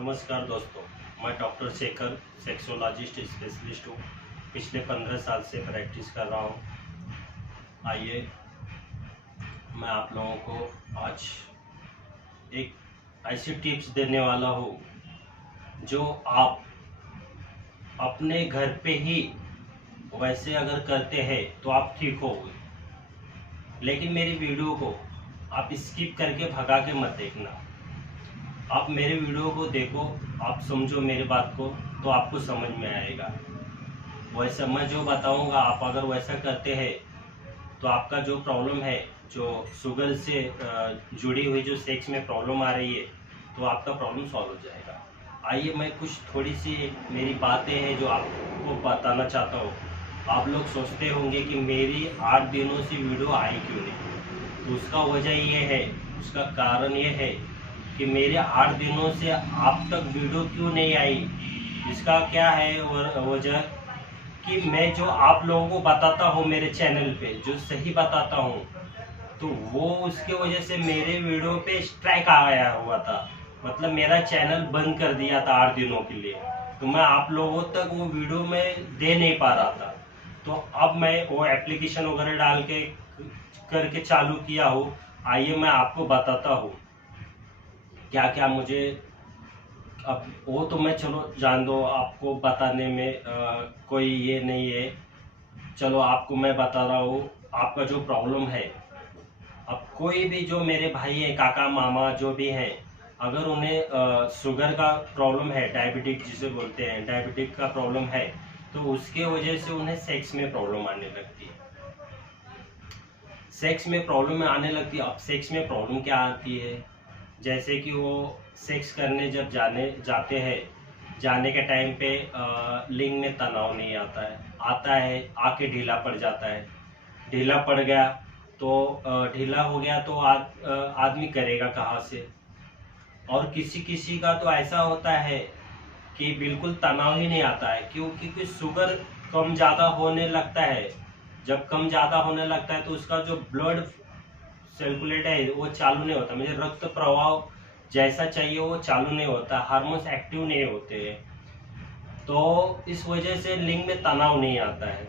नमस्कार दोस्तों, मैं डॉक्टर शेखर सेक्सोलॉजिस्ट स्पेशलिस्ट हूँ। पिछले 15 साल से प्रैक्टिस कर रहा हूँ। आइए मैं आप लोगों को आज एक ऐसी टिप्स देने वाला हूँ जो आप अपने घर पे ही वैसे अगर करते हैं तो आप ठीक होगे, लेकिन मेरी वीडियो को आप स्किप करके भगा के मत देखना। आप मेरे वीडियो को देखो, आप समझो मेरी बात को, तो आपको समझ में आएगा। वैसे मैं जो बताऊंगा आप अगर वैसा करते हैं तो आपका जो प्रॉब्लम है, जो शुगर से जुड़ी हुई जो सेक्स में प्रॉब्लम आ रही है, तो आपका प्रॉब्लम सॉल्व हो जाएगा। आइए मैं कुछ थोड़ी सी मेरी बातें हैं जो आपको बताना चाहता हूँ। आप लोग सोचते होंगे कि मेरी 8 दिनों से वीडियो आई क्यों नहीं, तो उसका वजह ये है, उसका कारण ये है कि मेरे 8 दिनों से आप तक वीडियो क्यों नहीं आई। इसका क्या है वजह कि मैं जो आप लोगों को बताता हूँ मेरे चैनल पे, जो सही बताता हूँ, तो वो उसके वजह से मेरे वीडियो पे स्ट्राइक आया हुआ था। मतलब मेरा चैनल बंद कर दिया था 8 दिनों के लिए, तो मैं आप लोगों तक वो वीडियो में दे नहीं पा रहा था। तो अब मैं वो एप्लीकेशन वगैरह डाल के करके चालू किया हूँ। आइए मैं आपको बताता हूँ क्या क्या मुझे, अब वो तो मैं चलो जान दो, आपको बताने में कोई ये नहीं है। चलो आपको मैं बता रहा हूँ आपका जो प्रॉब्लम है। अब कोई भी जो मेरे भाई है, काका मामा जो भी हैं, अगर उन्हें शुगर का प्रॉब्लम है, डायबिटिक जिसे बोलते हैं, डायबिटिक का प्रॉब्लम है, तो उसके वजह से उन्हें सेक्स में प्रॉब्लम आने लगती है। सेक्स में प्रॉब्लम आने लगती है। अब सेक्स में प्रॉब्लम क्या आती है, जैसे कि वो सेक्स करने जब जाते हैं, जाने के टाइम पे लिंग में तनाव नहीं आता है, आके ढीला पड़ जाता है। ढीला पड़ गया तो ढीला हो गया तो आदमी करेगा कहाँ से। और किसी किसी का तो ऐसा होता है कि बिल्कुल तनाव ही नहीं आता है, क्योंकि शुगर कम ज़्यादा होने लगता है। जब कम ज़्यादा होने लगता है तो उसका जो ब्लड सर्कुलेट है वो चालू नहीं होता, मुझे रक्त प्रवाह जैसा चाहिए वो चालू नहीं होता, हार्मोन्स एक्टिव नहीं होते हैं। तो इस वजह से लिंग में तनाव नहीं आता है।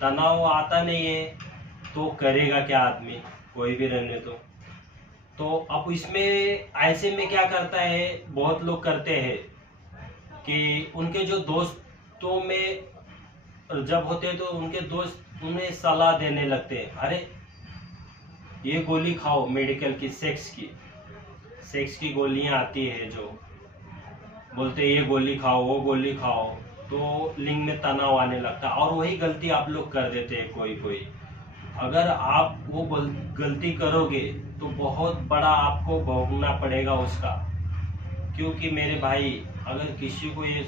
तनाव आता नहीं है तो करेगा क्या आदमी, कोई भी रहने तो अब इसमें ऐसे में क्या करता है, बहुत लोग करते हैं कि उनके जो दोस्तों में जब होते हैं तो उनके दोस्त उन्हें सलाह देने लगते हैं, अरे ये गोली खाओ मेडिकल की, सेक्स की गोलियां आती है, जो बोलते हैं ये गोली खाओ वो गोली खाओ, तो लिंग में तनाव आने लगता है। और वही गलती आप लोग कर देते हैं कोई। अगर आप वो गलती करोगे तो बहुत बड़ा आपको भोगना पड़ेगा उसका। क्योंकि मेरे भाई, अगर किसी को ये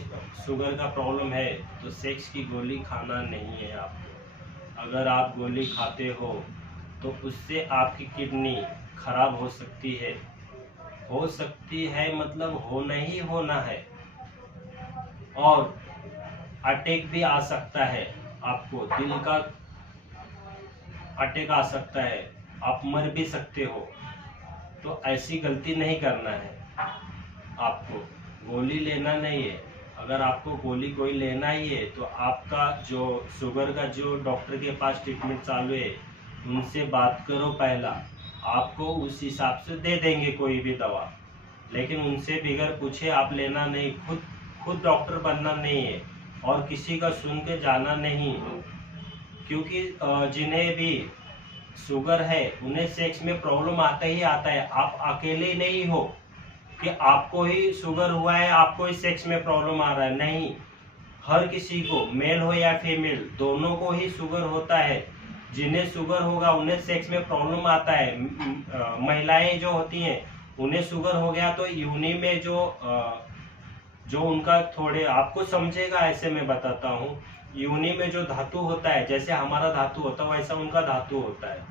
शुगर का प्रॉब्लम है तो सेक्स की गोली खाना नहीं है आपको। अगर आप गोली खाते हो तो उससे आपकी किडनी खराब हो सकती है, मतलब होना ही होना है। और अटैक भी आ सकता है, आपको दिल का अटैक आ सकता है, आप मर भी सकते हो। तो ऐसी गलती नहीं करना है। आपको गोली लेना नहीं है। अगर आपको गोली कोई लेना ही है तो आपका जो शुगर का जो डॉक्टर के पास ट्रीटमेंट चालू है उनसे बात करो पहला, आपको उस हिसाब से दे देंगे कोई भी दवा, लेकिन उनसे बिगर पूछे आप लेना नहीं। खुद डॉक्टर बनना नहीं है और किसी का सुन के जाना नहीं, क्योंकि जिन्हें भी शुगर है उन्हें सेक्स में प्रॉब्लम आता ही आता है। आप अकेले नहीं हो कि आपको ही शुगर हुआ है, आपको ही सेक्स में प्रॉब्लम आ रहा है, नहीं। हर किसी को, मेल हो या फीमेल, दोनों को ही शुगर होता है। जिन्हें शुगर होगा उन्हें सेक्स में प्रॉब्लम आता है। महिलाएं जो होती हैं उन्हें शुगर हो गया तो यूनी में जो उनका थोड़े, आपको समझेगा ऐसे मैं बताता हूँ, यूनी में जो धातु होता है, जैसे हमारा धातु होता है वैसा उनका धातु होता है,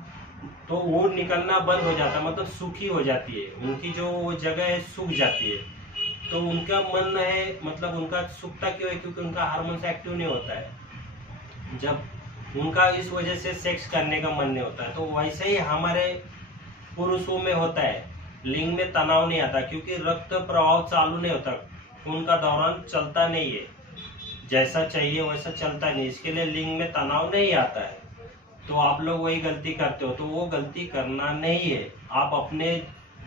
तो वो निकलना बंद हो जाता है, मतलब सूखी हो जाती है, उनकी जो वो जगह है सूख जाती है। तो उनका मन है, मतलब उनका सूखता क्यों है, क्योंकि उनका हार्मोन्स एक्टिव नहीं होता है, जब उनका इस वजह से सेक्स करने का मन नहीं होता है। तो वैसे ही हमारे पुरुषों में होता है, लिंग में तनाव नहीं आता क्योंकि रक्त प्रवाह चालू नहीं होता। खून का दौरान चलता नहीं है, जैसा चाहिए वैसा चलता नहीं, इसके लिए लिंग में तनाव नहीं आता है। तो आप लोग वही गलती करते हो, तो वो गलती करना नहीं है। आप अपने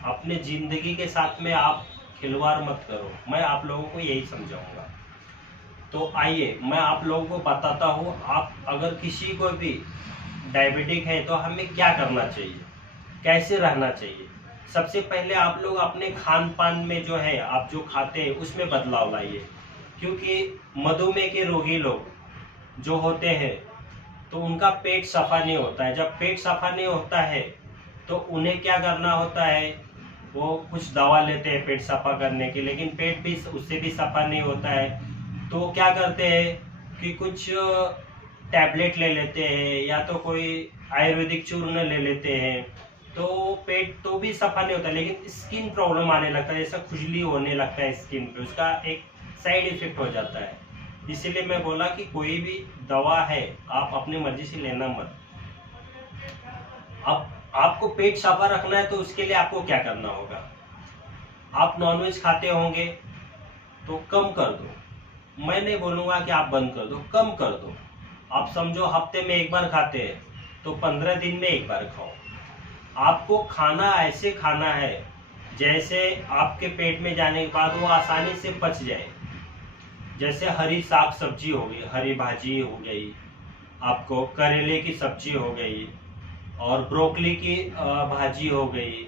अपने जिंदगी के साथ में आप खिलवाड़ मत करो, मैं आप लोगों को यही समझाऊंगा। तो आइए मैं आप लोगों को बताता हूँ, आप अगर किसी को भी डायबिटिक है तो हमें क्या करना चाहिए, कैसे रहना चाहिए। सबसे पहले आप लोग अपने खान पान में जो है, आप जो खाते हैं उसमें बदलाव लाइए, क्योंकि मधुमेह के रोगी लोग जो होते हैं तो उनका पेट सफा नहीं होता है। जब पेट सफा नहीं होता है तो उन्हें क्या करना होता है, वो कुछ दवा लेते हैं पेट सफा करने की, लेकिन पेट भी उससे भी सफा नहीं होता है। तो क्या करते हैं कि कुछ टैबलेट ले लेते हैं या तो कोई आयुर्वेदिक चूर्ण ले लेते हैं, तो पेट तो भी सफा नहीं होता, लेकिन स्किन प्रॉब्लम आने लगता है, जैसा खुजली होने लगता है स्किन पे, उसका एक साइड इफेक्ट हो जाता है। इसीलिए मैं बोला कि कोई भी दवा है आप अपनी मर्जी से लेना मत। अब आपको पेट साफा रखना है तो उसके लिए आपको क्या करना होगा, आप नॉनवेज खाते होंगे तो कम कर दो। मैं नहीं बोलूंगा कि आप बंद कर दो, कम कर दो। आप समझो हफ्ते में एक बार खाते हैं तो 15 दिन में एक बार खाओ। आपको खाना ऐसे खाना है जैसे आपके पेट में जाने के बाद वो आसानी से पच जाए। जैसे हरी साग सब्जी हो गई, हरी भाजी हो गई, आपको करेले की सब्जी हो गई और ब्रोकली की भाजी हो गई,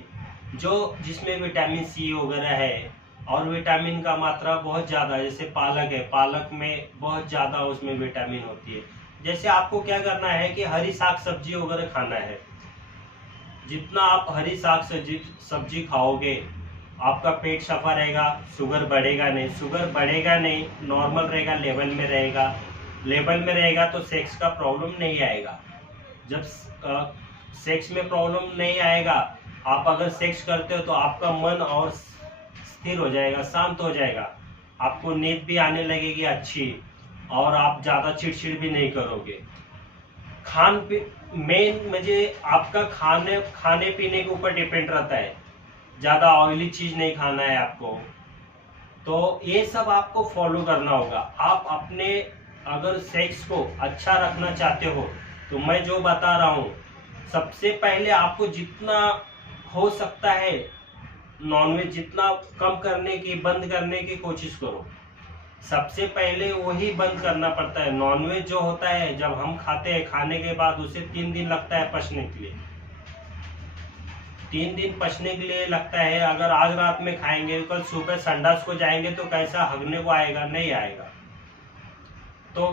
जो जिसमें विटामिन सी वगैरह है और विटामिन का मात्रा बहुत ज़्यादा, जैसे पालक है, पालक में बहुत ज़्यादा उसमें विटामिन होती है। जैसे आपको क्या करना है कि हरी साग सब्जी वगैरह खाना है। जितना आप हरी साग सब्जी खाओगे आपका पेट सफा रहेगा, शुगर बढ़ेगा नहीं, शुगर बढ़ेगा नहीं, नॉर्मल रहेगा, लेवल में रहेगा। लेवल में रहेगा तो सेक्स का प्रॉब्लम नहीं आएगा। जब सेक्स में प्रॉब्लम नहीं आएगा, आप अगर सेक्स करते हो तो आपका मन और स्थिर हो जाएगा, शांत हो जाएगा, आपको नींद भी आने लगेगी अच्छी, और आप ज़्यादा चिड़चिड़ भी नहीं करोगे। खान पीन मेन मुझे आपका खाने पीने के ऊपर डिपेंड रहता है। ज़्यादा ऑयली चीज़ नहीं खाना है आपको, तो ये सब आपको फॉलो करना होगा। आप अपने अगर सेक्स को अच्छा रखना चाहते हो तो मैं जो बता रहा हूँ, सबसे पहले आपको जितना हो सकता है नॉनवेज जितना कम करने की, बंद करने की कोशिश करो। सबसे पहले वही बंद करना पड़ता है। नॉनवेज जो होता है जब हम खाते हैं, खाने के बाद उसे 3 दिन लगता है पचने के लिए। 3 दिन पचने के लिए लगता है। अगर आज रात में खाएंगे कल सुबह संडास को जाएंगे तो कैसा हगने को आएगा, नहीं आएगा। तो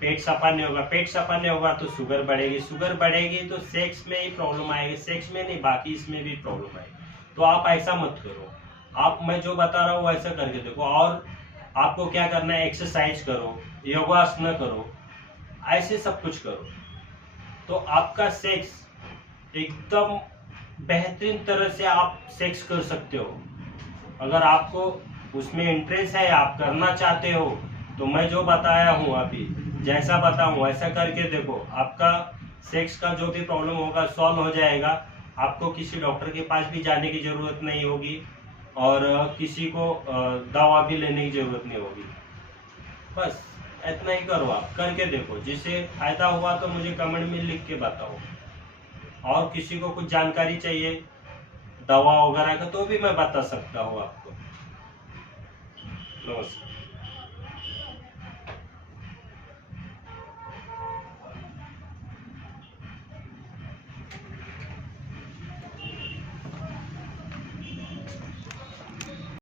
पेट सफा नहीं होगा, पेट सफा नहीं होगा तो शुगर बढ़ेगी, शुगर बढ़ेगी तो सेक्स में ही प्रॉब्लम आएगी, सेक्स में नहीं बाकी इसमें भी प्रॉब्लम आएगी। तो आप ऐसा मत करो, आप मैं जो बता रहा हूँ वैसा करके देखो। और आपको क्या करना है, एक्सरसाइज करो, योगासन करो, ऐसे सब कुछ करो, तो आपका सेक्स एकदम बेहतरीन तरह से आप सेक्स कर सकते हो। अगर आपको उसमें इंटरेस्ट है, आप करना चाहते हो, तो मैं जो बताया हूँ अभी, जैसा बताऊँ वैसा करके देखो, आपका सेक्स का जो भी प्रॉब्लम होगा सॉल्व हो जाएगा। आपको किसी डॉक्टर के पास भी जाने की जरूरत नहीं होगी और किसी को दवा भी लेने की जरूरत नहीं होगी। बस इतना ही करो, आप करके देखो। जिसे फायदा हुआ तो मुझे कमेंट में लिख के बताओ। और किसी को कुछ जानकारी चाहिए दवा वगैरह का तो भी मैं बता सकता हूँ आपको। नमस्कार।